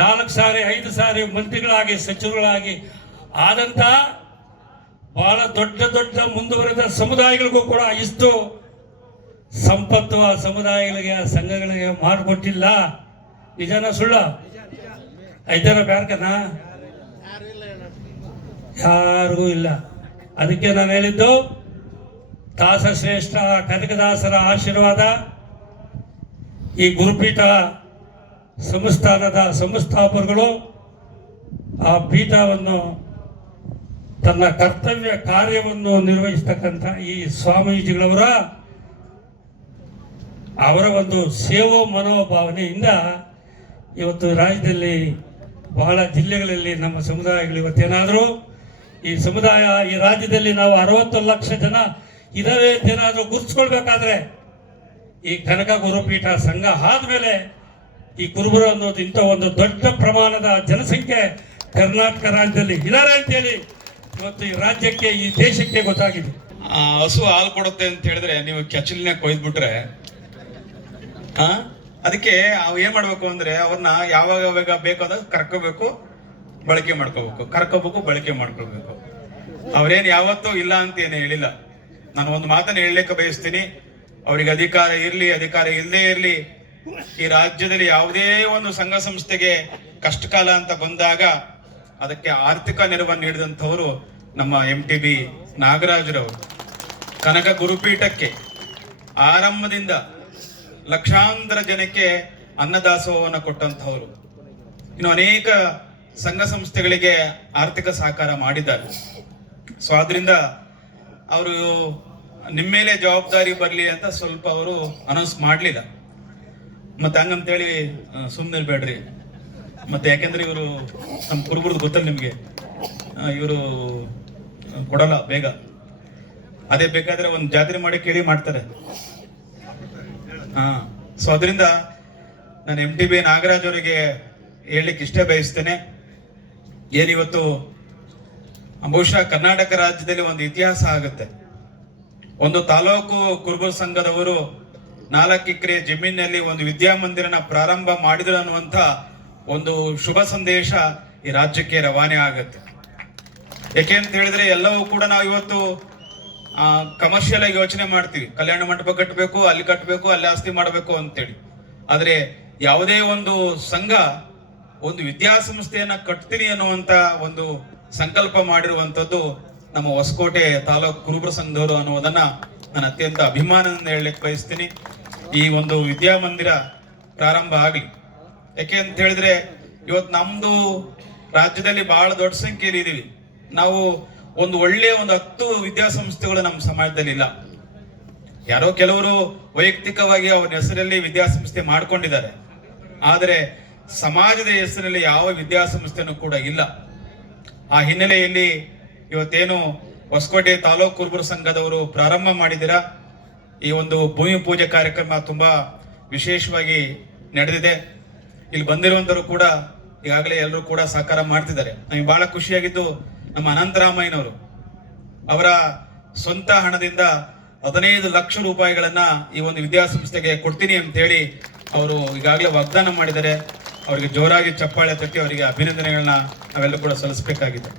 4 ಸಾರಿ 5 ಸಾರಿ ಮಂತ್ರಿಗಳಾಗಿ ಸಚಿವರುಗಳಾಗಿ ಆದಂತ ಬಹಳ ದೊಡ್ಡ ದೊಡ್ಡ ಮುಂದುವರೆದ ಸಮುದಾಯಗಳಿಗೂ ಕೂಡ ಇಷ್ಟು ಸಂಪತ್ತು ಆ ಸಮುದಾಯಗಳಿಗೆ ಆ ಸಂಘಗಳಿಗೆ ಮಾಡಿಕೊಟ್ಟಿಲ್ಲ. ನಿಜನ ಸುಳ್ಳ? ಐದರ ಬ್ಯಾರ್ಕನ ಯಾರಿಗೂ ಇಲ್ಲ. ಅದಕ್ಕೆ ನಾನು ಹೇಳಿದ್ದು ದಾಸಶ್ರೇಷ್ಠ ಕನಕದಾಸರ ಆಶೀರ್ವಾದ, ಈ ಗುರುಪೀಠ ಸಂಸ್ಥಾನದ ಸಂಸ್ಥಾಪಕರುಗಳು ಆ ಪೀಠವನ್ನು ತನ್ನ ಕರ್ತವ್ಯ ಕಾರ್ಯವನ್ನು ನಿರ್ವಹಿಸ್ತಕ್ಕಂಥ ಈ ಸ್ವಾಮೀಜಿಗಳವರ ಒಂದು ಸೇವಾ ಮನೋಭಾವನೆಯಿಂದ ಇವತ್ತು ರಾಜ್ಯದಲ್ಲಿ ಬಹಳ ಜಿಲ್ಲೆಗಳಲ್ಲಿ ನಮ್ಮ ಸಮುದಾಯಗಳು ಇವತ್ತೇನಾದರೂ ಈ ಸಮುದಾಯ ಈ ರಾಜ್ಯದಲ್ಲಿ ನಾವು 60 ಲಕ್ಷ ಜನ ಇದಾವೆ ಅಂತೇನಾದರೂ ಗುರುತಿಸ್ಕೊಳ್ಬೇಕಾದ್ರೆ ಈ ಕನಕ ಗುರುಪೀಠ ಸಂಘ ಆದ್ಮೇಲೆ ಈ ಕುರುಬರು ಅನ್ನೋದು ಇಂಥ ಒಂದು ದೊಡ್ಡ ಪ್ರಮಾಣದ ಜನಸಂಖ್ಯೆ ಕರ್ನಾಟಕ ರಾಜ್ಯದಲ್ಲಿ ಇದ್ದಾರೆ ಅಂತೇಳಿ ಇವತ್ತು ಈ ರಾಜ್ಯಕ್ಕೆ ಈ ದೇಶಕ್ಕೆ ಗೊತ್ತಾಗಿದೆ. ಹಸು ಹಾಲು ಕೊಡುತ್ತೆ ಅಂತ ಹೇಳಿದ್ರೆ ನೀವು ಕೆಚ್ಚಲಿನ ಕೊಯ್ದ್ಬಿಟ್ರೆ ಅದಕ್ಕೆ ಅವು ಏನ್ ಮಾಡ್ಬೇಕು ಅಂದ್ರೆ ಅವ್ರನ್ನ ಯಾವಾಗ ಬೇಕಾದ ಕರ್ಕೋಬೇಕು, ಬಳಕೆ ಮಾಡ್ಕೋಬೇಕು, ಬಳಕೆ ಮಾಡ್ಕೊಳ್ಬೇಕು. ಅವ್ರೇನ್ ಯಾವತ್ತೂ ಇಲ್ಲ ಅಂತ ಏನು ಹೇಳಿಲ್ಲ. ನಾನು ಒಂದು ಮಾತನ್ನ ಹೇಳಲಿಕ್ಕೆ ಬಯಸ್ತೀನಿ, ಅವ್ರಿಗೆ ಅಧಿಕಾರ ಇರ್ಲಿ ಅಧಿಕಾರ ಇಲ್ಲದೆ ಇರ್ಲಿ, ಈ ರಾಜ್ಯದಲ್ಲಿ ಯಾವುದೇ ಒಂದು ಸಂಘ ಸಂಸ್ಥೆಗೆ ಕಷ್ಟಕಾಲ ಅಂತ ಬಂದಾಗ ಅದಕ್ಕೆ ಆರ್ಥಿಕ ನೆರವನ್ನು ನೀಡಿದಂಥವರು ನಮ್ಮ MTB ನಾಗರಾಜರವರು. ಕನಕ ಗುರುಪೀಠಕ್ಕೆ ಆರಂಭದಿಂದ ಲಕ್ಷಾಂತರ ಜನಕ್ಕೆ ಅನ್ನದಾಸೋಹವನ್ನು ಕೊಟ್ಟಂತಹವರು. ಇನ್ನು ಅನೇಕ ಸಂಘ ಸಂಸ್ಥೆಗಳಿಗೆ ಆರ್ಥಿಕ ಸಹಕಾರ ಮಾಡಿದ್ದಾರೆ. ಸೊ ಆದ್ರಿಂದ ಅವರು ನಿಮ್ಮ ಮೇಲೆ ಜವಾಬ್ದಾರಿ ಬರಲಿ ಅಂತ ಸ್ವಲ್ಪ ಅವರು ಅನೌನ್ಸ್ ಮಾಡಲಿಲ್ಲ. ಮತ್ತೆ ಹಂಗಂತೇಳಿ ಸುಮ್ಮನೆ ಬೇಡ್ರಿ. ಮತ್ತೆ ಯಾಕೆಂದ್ರೆ ಇವರು ನಮ್ಮ ಕುರುಬರದು ಗೊತ್ತಲ್ಲ ನಿಮ್ಗೆ, ಇವರು ಕೊಡಲ್ಲ ಬೇಗ. ಅದೇ ಬೇಕಾದ್ರೆ ಒಂದು ಜಾತ್ರೆ ಮಾಡಿ ಕೇಳಿ ಮಾಡ್ತಾರೆ. ಸೊ ಅದರಿಂದ ನಾನು MTB ನಾಗರಾಜ್ ಅವರಿಗೆ ಹೇಳಲಿಕ್ಕೆ ಇಷ್ಟೇ ಬಯಸ್ತೇನೆ, ಏನಿವತ್ತು ಬಹುಶಃ ಕರ್ನಾಟಕ ರಾಜ್ಯದಲ್ಲಿ ಒಂದು ಇತಿಹಾಸ ಆಗುತ್ತೆ. ಒಂದು ತಾಲೂಕು ಕುರುಬರ ಸಂಘದವರು 4 ಎಕರೆ ಜಮೀನಿನಲ್ಲಿ ಒಂದು ವಿದ್ಯಾಮಂದಿರನ ಪ್ರಾರಂಭ ಮಾಡಿದ್ರು ಅನ್ನುವಂಥ ಒಂದು ಶುಭ ಸಂದೇಶ ಈ ರಾಜ್ಯಕ್ಕೆ ರವಾನೆ ಆಗುತ್ತೆ. ಯಾಕೆ ಅಂತ ಹೇಳಿದ್ರೆ ಎಲ್ಲವೂ ಕೂಡ ನಾವು ಇವತ್ತು ಕಮರ್ಷಿಯಲ್ ಆಗಿ ಯೋಚನೆ ಮಾಡ್ತೀವಿ, ಕಲ್ಯಾಣ ಮಂಟಪ ಕಟ್ಟಬೇಕು, ಅಲ್ಲಿ ಕಟ್ಟಬೇಕು, ಅಲ್ಲಿ ಆಸ್ತಿ ಮಾಡಬೇಕು ಅಂತೇಳಿ. ಆದ್ರೆ ಯಾವುದೇ ಒಂದು ಸಂಘ ಒಂದು ವಿದ್ಯಾಸಂಸ್ಥೆಯನ್ನ ಕಟ್ತೀನಿ ಅನ್ನುವಂತ ಒಂದು ಸಂಕಲ್ಪ ಮಾಡಿರುವಂತದ್ದು ನಮ್ಮ ಹೊಸಕೋಟೆ ತಾಲೂಕು ಕುರುಬರ ಸಂಘದವರು ಅನ್ನೋದನ್ನ ನಾನು ಅತ್ಯಂತ ಅಭಿಮಾನದಿಂದ ಹೇಳಲಿಕ್ಕೆ ಬಯಸ್ತೀನಿ. ಈ ಒಂದು ವಿದ್ಯಾಮಂದಿರ ಪ್ರಾರಂಭ ಆಗಲಿ. ಯಾಕೆ ಅಂತ ಹೇಳಿದ್ರೆ ಇವತ್ತು ನಮ್ದು ರಾಜ್ಯದಲ್ಲಿ ಬಹಳ ದೊಡ್ಡ ಸಂಖ್ಯೆಯಲ್ಲಿ ಇದೀವಿ. ನಾವು ಒಂದು ಒಳ್ಳೆಯ 10 ವಿದ್ಯಾಸಂಸ್ಥೆಗಳು ನಮ್ಮ ಸಮಾಜದಲ್ಲಿ ಇಲ್ಲ. ಯಾರೋ ಕೆಲವರು ವೈಯಕ್ತಿಕವಾಗಿ ಅವರ ಹೆಸರಲ್ಲಿ ವಿದ್ಯಾಸಂಸ್ಥೆ ಮಾಡ್ಕೊಂಡಿದ್ದಾರೆ, ಆದರೆ ಸಮಾಜದ ಹೆಸರಲ್ಲಿ ಯಾವ ವಿದ್ಯಾಸಂಸ್ಥೆನೂ ಕೂಡ ಇಲ್ಲ. ಆ ಹಿನ್ನೆಲೆಯಲ್ಲಿ ಇವತ್ತೇನು ಹೊಸಕೋಟೆ ತಾಲೂಕು ಕುರುಬರ ಸಂಘದವರು ಪ್ರಾರಂಭ ಮಾಡಿದ್ದೀರಾ, ಈ ಒಂದು ಭೂಮಿ ಪೂಜೆ ಕಾರ್ಯಕ್ರಮ ತುಂಬಾ ವಿಶೇಷವಾಗಿ ನಡೆದಿದೆ. ಇಲ್ಲಿ ಬಂದಿರುವಂತರು ಕೂಡ ಈಗಾಗಲೇ ಎಲ್ಲರೂ ಕೂಡ ಸಹಕಾರ ಮಾಡ್ತಿದ್ದಾರೆ. ನಮಗೆ ಬಹಳ ಖುಷಿಯಾಗಿದ್ದು ನಮ್ಮ ಅನಂತರಾಮಯ್ಯನವರು ಅವರ ಸ್ವಂತ ಹಣದಿಂದ 15 ಲಕ್ಷ ರೂಪಾಯಿಗಳನ್ನ ಈ ಒಂದು ವಿದ್ಯಾಸಂಸ್ಥೆಗೆ ಕೊಡ್ತೀನಿ ಅಂತ ಹೇಳಿ ಅವರು ಈಗಾಗಲೇ ವಾಗ್ದಾನ ಮಾಡಿದ್ದಾರೆ. ಅವರಿಗೆ ಜೋರಾಗಿ ಚಪ್ಪಾಳೆ ತಟ್ಟಿ ಅವರಿಗೆ ಅಭಿನಂದನೆಗಳನ್ನ ನಾವೆಲ್ಲ ಕೂಡ ಸಲ್ಲಿಸಬೇಕಾಗಿದೆ.